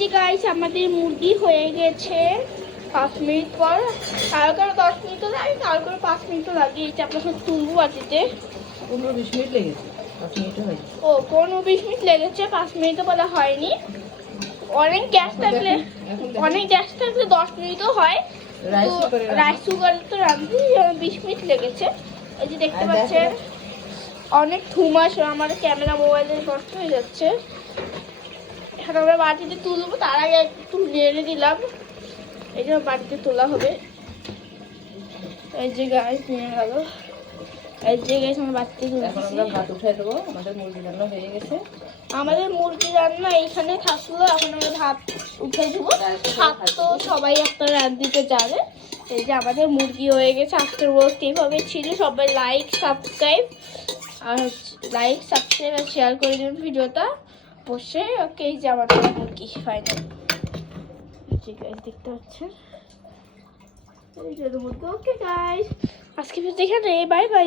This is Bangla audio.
যে গাইস আমাদের মুরগি হয়ে গেছে 5 মিনিট পর। কারো কারো 10 মিনিটও লাগে, কারো কারো 5 মিনিটও লাগে। এই যে আপনার সাথে তুলবো বাটিতে। 15-20 মিনিট লেগেছে, 5 মিনিটও হয়নি। ও 15-20 মিনিট লেগেছে, 5 মিনিটও বলা হয়নি। অনেক গ্যাস থাকলে 10 মিনিটও হয়। রাইস কুকারে তো রাঁধতে 20 মিনিট লেগেছে। এই যে দেখতে পাচ্ছেন অনেক ধুমাস, আমার ক্যামেরা মোবাইলে নষ্ট হয়ে যাচ্ছে। এখন আমরা বাটিতে তুলবো, তার আগে একটু নেড়ে দিলাম। এই যে বাটিতে তোলা হবে। এই যে গাছ নিয়ে গেল। এই যে গাছ আমরা বাটিতে তুলছি। এখন আমরা ভাত উঠাই দেবো, আমাদের মুরগি রান্না হয়ে গেছে। আমাদের মুরগি রান্না এইখানে থাকলো, এখন আমরা ভাত উঠে দেবো। ভাত তো সবাই আপনারা রাঁধতে জানে। এই যে আমাদের মুরগি হয়ে গেছে। আজকের রোস্ট এইভাবে ছিল। সবাই লাইক সাবস্ক্রাইব আর শেয়ার করে দেবেন ভিডিওটা বসে। ওকে, এই যে আমাদের মুরগি ফাইনাল। ঠিক আছে, দেখতে পাচ্ছেন এই যে মুরগি। ওকে গাইস, আজকে ভিডিও এখানে, বাই বাই।